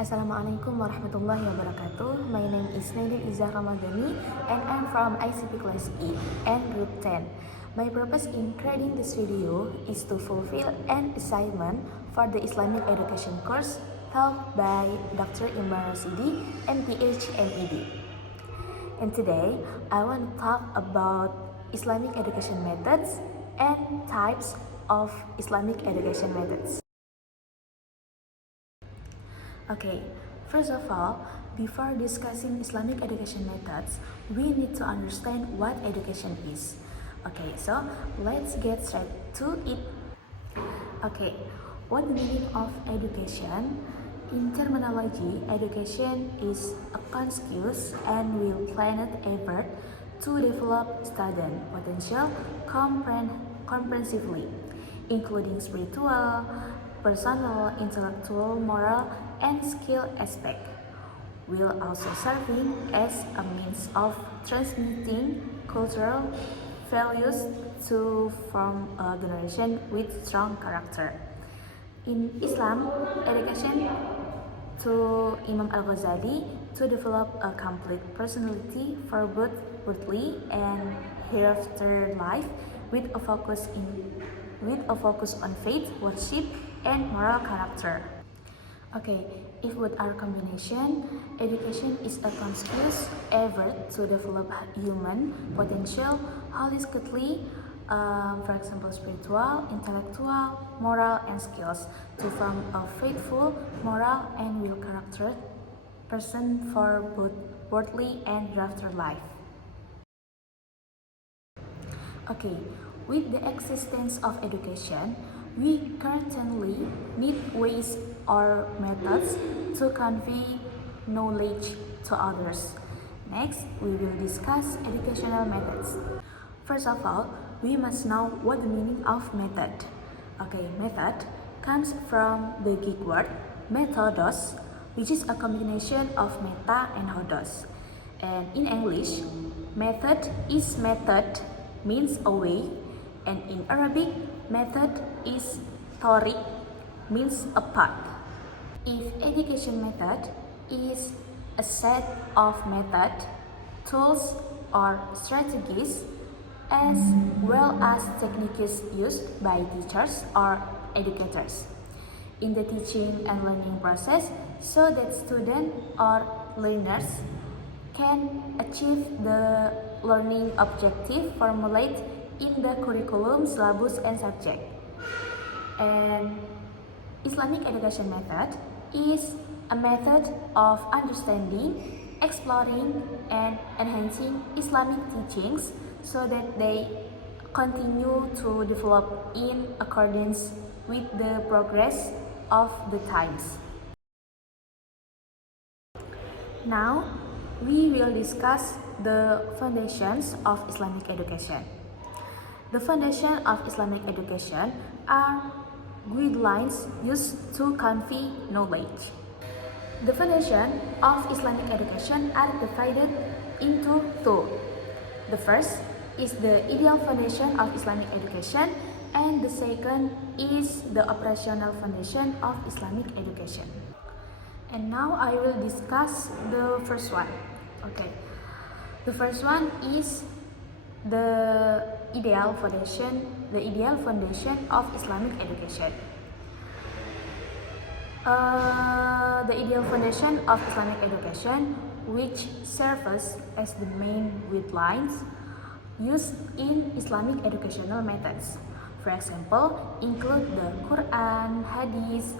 Assalamualaikum warahmatullahi wabarakatuh. My name is Nailin Izzah Ramadhani and I'm from ICP Class E and Group 10. My purpose in creating this video is to fulfill an assignment for the Islamic education course taught by Dr. Imran Rashidi, MPH MED. And today, I want to talk about Islamic education methods and types of Islamic education methods. Okay, first of all, before discussing Islamic education methods, we need to understand what education is. Okay, so let's get straight to it. Okay, what the meaning of education? In terminology, education is a conscious and well-planned effort to develop student potential comprehensively, including spiritual, personal, intellectual, moral, and skill aspect, while also serving as a means of transmitting cultural values to form a generation with strong character. In Islam, education to Imam Al-Ghazali to develop a complete personality for both worldly and hereafter life with a focus on faith, worship, and moral character. Okay, if with our combination, education is a conscious effort to develop human potential holistically, for example, spiritual, intellectual, moral, and skills to form a faithful, moral, and will character person for both worldly and hereafter life. Okay, with the existence of education, we currently need ways or methods to convey knowledge to others. Next, we will discuss educational methods. First of all, we must know what the meaning of method. Okay, method comes from the Greek word methodos, which is a combination of meta and hodos. And in English, method is method means a way, and in Arabic, method is tariq, means a path. If education method is a set of method, tools, or strategies, as well as techniques used by teachers or educators in the teaching and learning process so that students or learners can achieve the learning objective formulated in the curriculum, syllabus, and subject. And Islamic education method is a method of understanding, exploring, and enhancing Islamic teachings so that they continue to develop in accordance with the progress of the times. Now, we will discuss the foundations of Islamic education. The foundation of Islamic education are guidelines used to convey knowledge. The foundation of Islamic education are divided into two. The first is the ideal foundation of Islamic education, and the second is the operational foundation of Islamic education. And now I will discuss the first one. Okay, the first one is the ideal foundation of Islamic education. The ideal foundation of Islamic education, which serves as the main guidelines used in Islamic educational methods. For example, include the Quran, Hadith,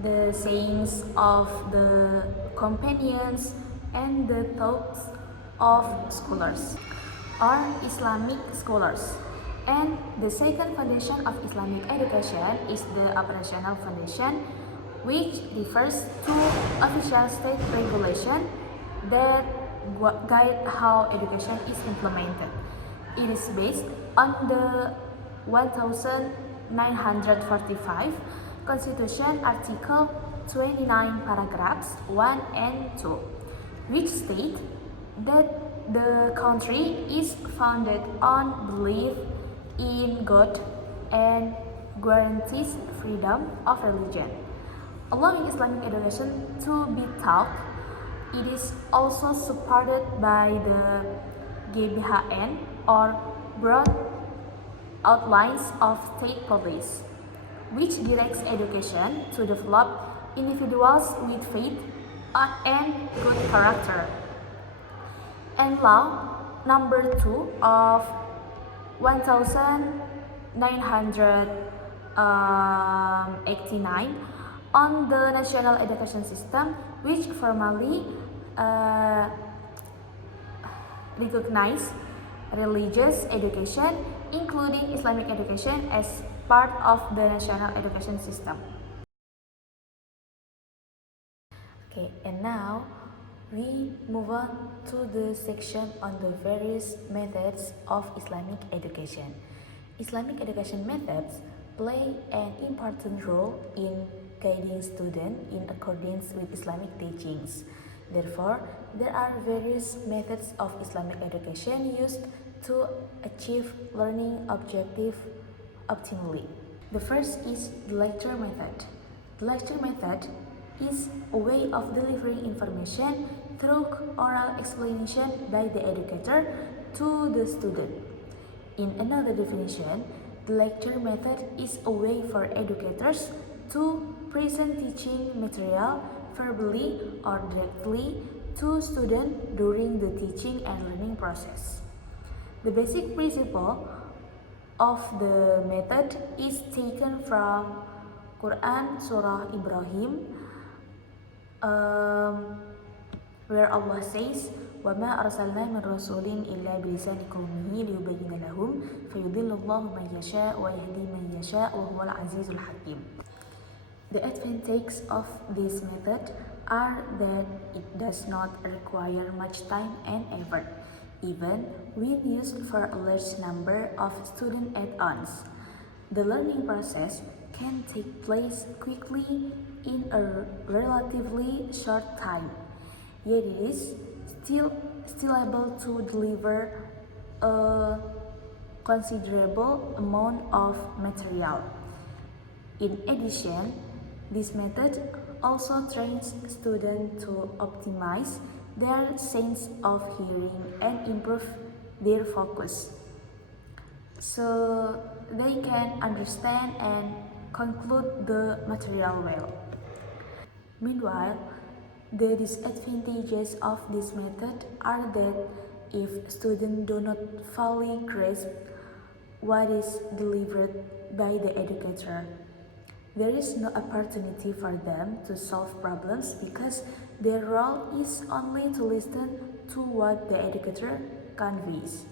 the sayings of the companions, and the thoughts of scholars or Islamic scholars. And the second foundation of Islamic education is the operational foundation, which refers to official state regulation that guide how education is implemented. It is based on the 1945 Constitution Article 29 paragraphs 1 and 2, which state that the country is founded on belief in God and guarantees freedom of religion. Allowing Islamic education to be taught, it is also supported by the GBHN or Broad Outlines of State Policy, which directs education to develop individuals with faith and good character. And law number 2 of 1989 on the national education system, which formally recognize religious education, including Islamic education, as part of the national education system. Okay, and now we move on to the section on the various methods of Islamic education. Islamic education methods play an important role in guiding students in accordance with Islamic teachings. Therefore, there are various methods of Islamic education used to achieve learning objective optimally. The first is the lecture method. The lecture method is a way of delivering information through oral explanation by the educator to the student. In another definition, the lecture method is a way for educators to present teaching material verbally or directly to students during the teaching and learning process. The basic principle of the method is taken from Quran Surah Ibrahim, where Allah says, وَمَا أَرْسَلْنَا مِنْ رَسُولٍ إِلَّا بِلِسَانِ قَوْمِهِ لِيُبَيِّنَ لَهُمْ فَيُضِلُّ اللَّهُ مَنْ يَشَاءُ وَيَهْدِي مَنْ يَشَاءُ وَهُوَ الْعَزِيزُ الْحَكِيمُ. The advantages of this method are that it does not require much time and effort, even when used for a large number of student add-ons. The learning process can take place quickly in a relatively short time, yet it is still able to deliver a considerable amount of material. In addition, this method also trains students to optimize their sense of hearing and improve their focus, so they can understand and conclude the material well. Meanwhile, the disadvantages of this method are that if students do not fully grasp what is delivered by the educator, there is no opportunity for them to solve problems because their role is only to listen to what the educator conveys.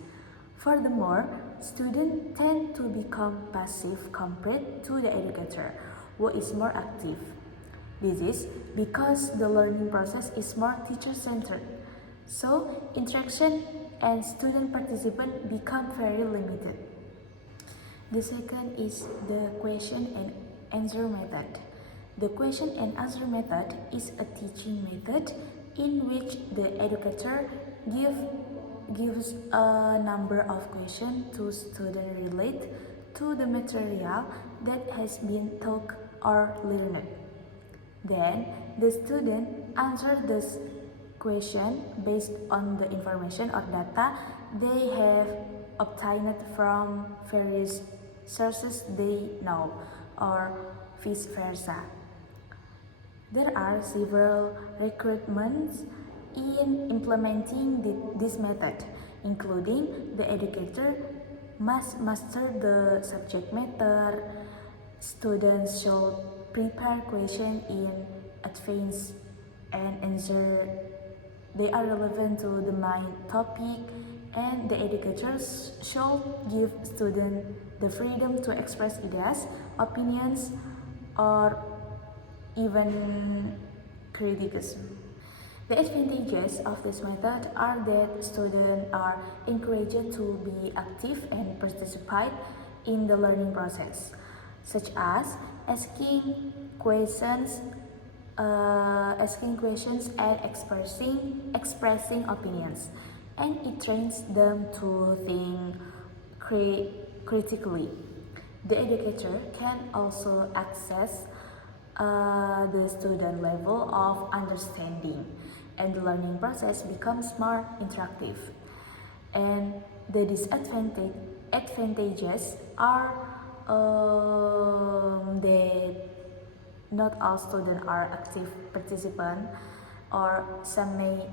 Furthermore, students tend to become passive compared to the educator, who is more active. This is because the learning process is more teacher-centered, so interaction and student participation become very limited. The second is the question and answer method. The question and answer method is a teaching method in which the educator gives a number of questions to students related to the material that has been taught or learned. Then the student answers this question based on the information or data they have obtained from various sources they know, or vice versa. There are several requirements in implementing this method, including the educator must master the subject matter, students should prepare questions in advance and answer they are relevant to the main topic, and the educators should give students the freedom to express ideas, opinions, or even criticism. The advantages of this method are that students are encouraged to be active and participate in the learning process, such as asking questions and expressing opinions, and it trains them to think critically. The educator can also access the student level of understanding, and the learning process becomes more interactive. And the disadvantages are that not all students are active participants, or some may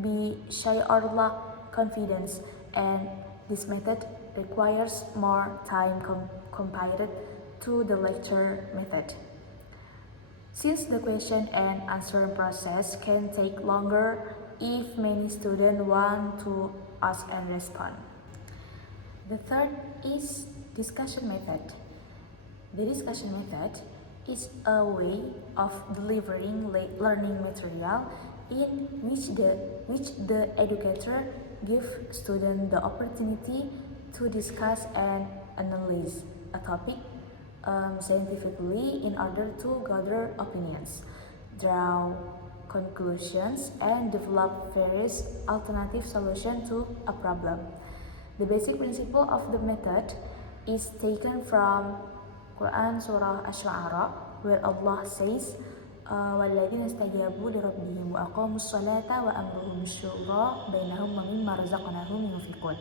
be shy or lack confidence, and this method requires more time compared to the lecture method. Since the question and answer process can take longer if many students want to ask and respond. The third is discussion method. The discussion method is a way of delivering learning material in which the educator gives students the opportunity to discuss and analyze a topic scientifically in order to gather opinions, draw conclusions, and develop various alternative solutions to a problem. The basic principle of the method is taken from Quran Surah Ash-Shu'ara, where Allah says, وَالَّذِينَ اسْتَجَابُوا لِرَبِّهِمْ وَأَقَامُوا الصَّلَاةَ وَأَمْرُهُمْ شُورَى بَيْنَهُمْ وَمِمَّا رَزَقْنَاهُمْ يُنْفِقُونَ.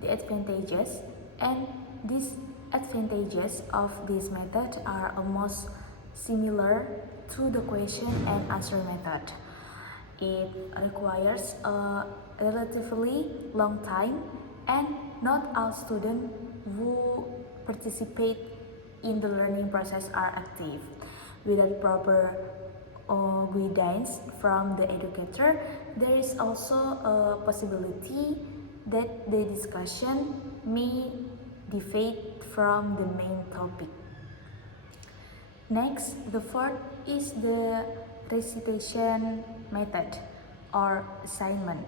The advantages and disadvantages of this method are almost similar to the question and answer method. It requires a relatively long time, and not all students who participate in the learning process are active. Without proper guidance from the educator, there is also a possibility that the discussion may deviate from the main topic. Next, the fourth is the recitation method or assignment.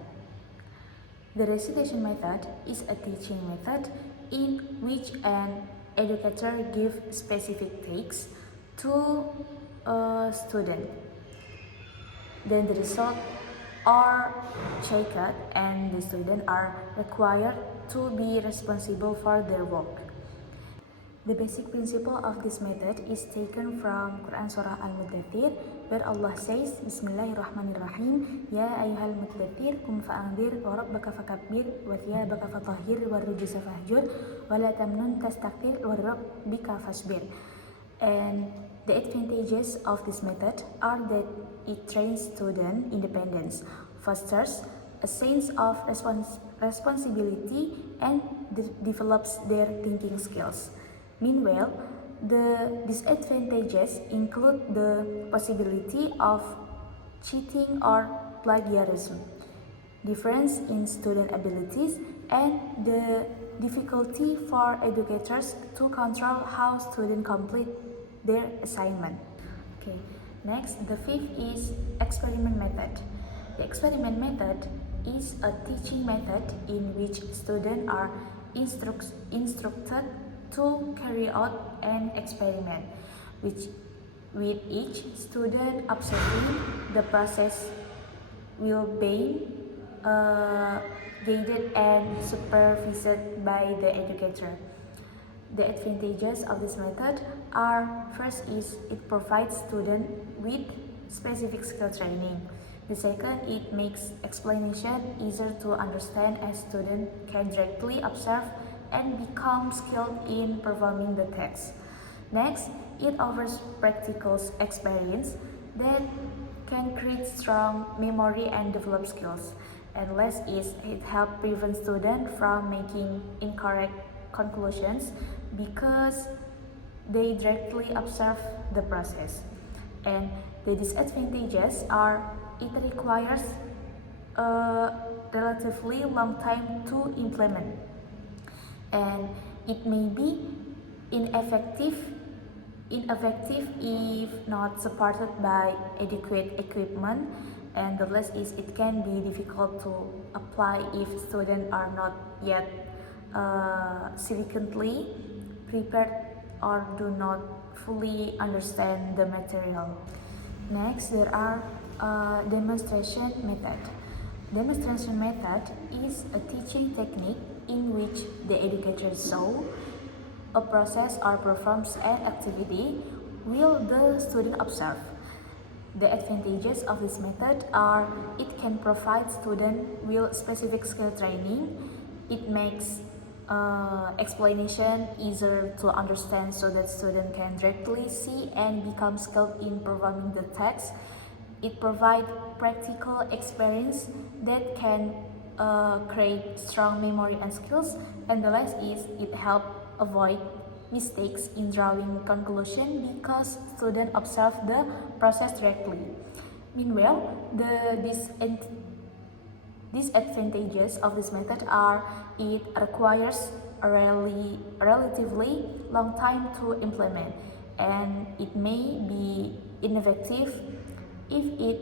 The recitation method is a teaching method in which an educator gives specific tasks to a student. Then the results are checked and the students are required to be responsible for their work. The basic principle of this method is taken from Quran Surah Al-Muddathir, where Allah says, Bismillahirrahmanirrahim, Ya ayyuhal muddathir, kum fa'anzir, wa rabbaka fakabbir, wa thiyabaka fatahhir, wa rujisa fahjur, wa la tamnun tastakthir, wa rabbika fasbir. And the advantages of this method are that it trains student independence, fosters a sense of responsibility, and develops their thinking skills. Meanwhile, the disadvantages include the possibility of cheating or plagiarism, difference in student abilities, and the difficulty for educators to control how students complete their assignment. Okay. Next, the fifth is experiment method. The experiment method is a teaching method in which students are instructed to carry out an experiment, which with each student observing the process will be guided and supervised by the educator. The advantages of this method are, first is it provides students with specific skill training. The second, it makes explanation easier to understand as students can directly observe and become skilled in performing the task. Next, it offers practical experience that can create strong memory and develop skills. And last is it helps prevent students from making incorrect conclusions because they directly observe the process. And the disadvantages are it requires a relatively long time to implement, and it may be ineffective if not supported by adequate equipment, and the last is it can be difficult to apply if students are not yet sufficiently prepared or do not fully understand the material. Next, there are demonstration method. Demonstration method is a teaching technique in which the educator shows a process or performs an activity will the student observe? The advantages of this method are it can provide students with specific skill training. It makes explanation easier to understand so that students can directly see and become skilled in performing the text. It provides practical experience that can create strong memory and skills. And the last is it helps avoid mistakes in drawing conclusion because students observe the process directly. Meanwhile, the disadvantages of this method are it requires a relatively long time to implement, and it may be ineffective if it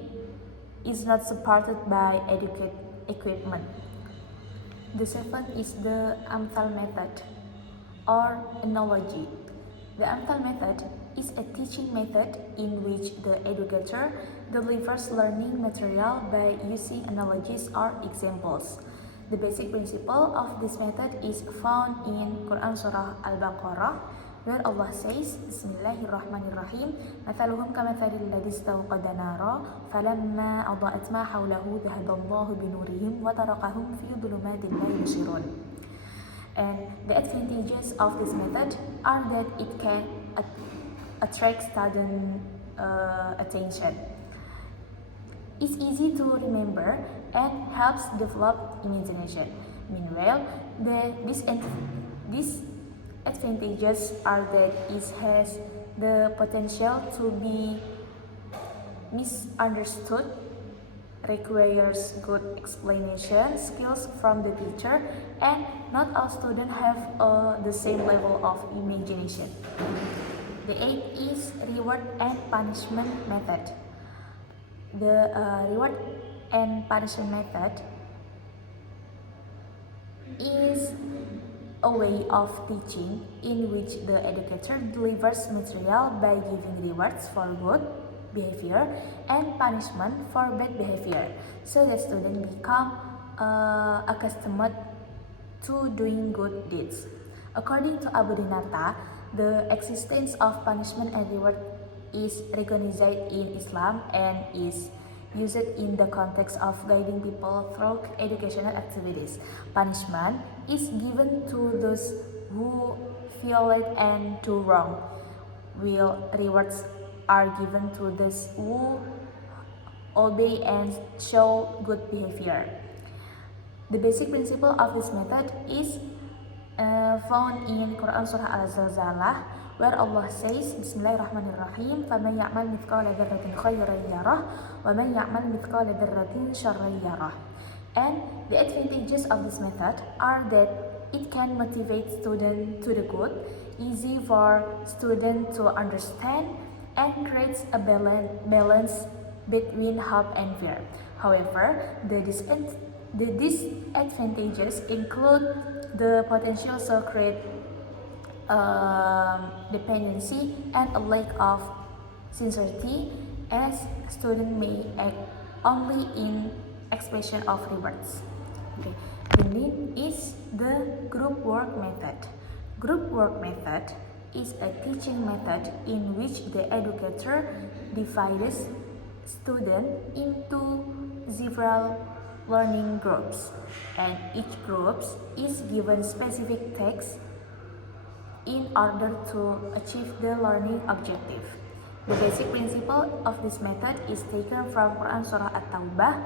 is not supported by adequate equipment. The seventh is the Amthal method or analogy. The Amthal method is a teaching method in which the educator delivers learning material by using analogies or examples. The basic principle of this method is found in Quran Surah Al-Baqarah, where Allah says, Bismillahirrahmanirrahim, Mathaluhum kamathalil ladhi istawqada nara, falamma adha'at ma hawlahu dhahaballahu binurihim wa tarakahum fi dhulumatin la yubsirun. And the advantages of this method are that it can attract student attention. It's easy to remember and helps develop imagination. Meanwhile, the disadvantages are that it has the potential to be misunderstood, requires good explanation skills from the teacher, and not all students have the same level of imagination. The eighth is reward and punishment method. The reward and punishment method is a way of teaching in which the educator delivers material by giving rewards for good behavior and punishment for bad behavior, so that students become accustomed to doing good deeds. According to Abu Dinata, the existence of punishment and reward is recognized in Islam and is used in the context of guiding people through educational activities. Punishment is given to those who violate and do wrong, while rewards are given to those who obey and show good behavior. The basic principle of this method is found in Quran Surah Al-Zalzalah, where Allah says, Bismillahirrahmanirrahim, فَمَنْ يَعْمَلْ مِثْقَالَ ذَرَّةٍ خَيْرًا يَرَهُ وَمَنْ يَعْمَلْ مِثْقَالَ ذَرَّةٍ شَرًّا يَرَهُ. And the advantages of this method are that it can motivate students to the good, easy for students to understand, and creates a balance between hope and fear. However, the disadvantages include the potential to create dependency and a lack of sincerity, as students may act only in expression of rewards. Okay. The next is the group work method. Group work method is a teaching method in which the educator divides students into several learning groups, and each group is given specific tasks in order to achieve the learning objective. The basic principle of this method is taken from Quran Surah At-Taubah,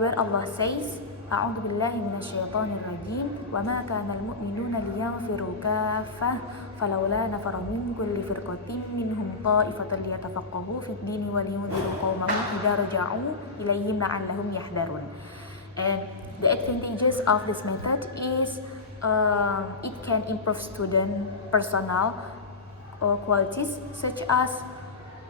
where Allah says, أعوذ بالله من الشيطان الرجيم وما كان المؤمنون لينفروا كافة فلولا نفر من كل فرقة منهم طائفة ليتفقهوا في الدين ولينذروا قومهم إذا رجعوا إليهم لعلهم يحذرون. And the advantages of this method is it can improve student personal qualities such as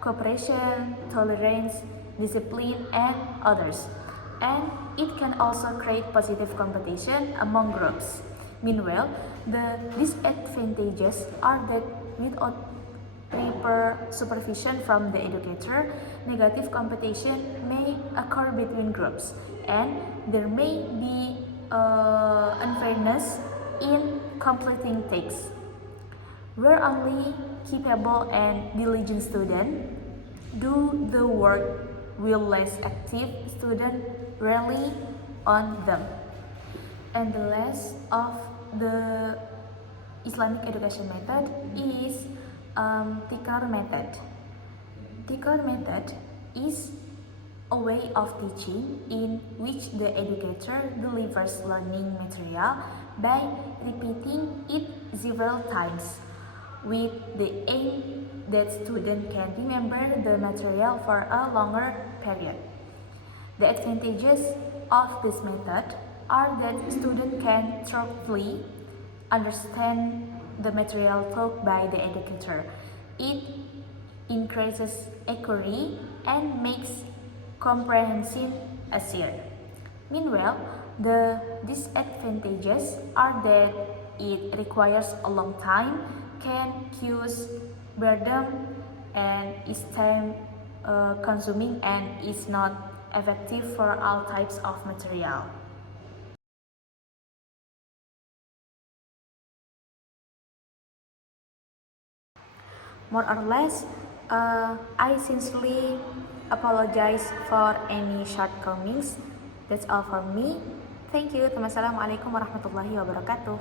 cooperation, tolerance, discipline, and others. And it can also create positive competition among groups. Meanwhile, the disadvantages are that without proper supervision from the educator, negative competition may occur between groups, and there may be unfairness in completing tasks, where only capable and diligent student do the work while less active student rely on them. And the last of the Islamic education method is Tikrar method. Tikrar method is a way of teaching in which the educator delivers learning material by repeating it several times with the aim that student can remember the material for a longer period. The advantages of this method are that student can thoroughly understand the material taught by the educator. It increases accuracy and makes comprehension easier. Meanwhile, the disadvantages are that it requires a long time, can cause boredom, and is time consuming and is not effective for all types of material. More or less, I sincerely apologize for any shortcomings. That's all for me. Thank you. Wassalamualaikum warahmatullahi wabarakatuh.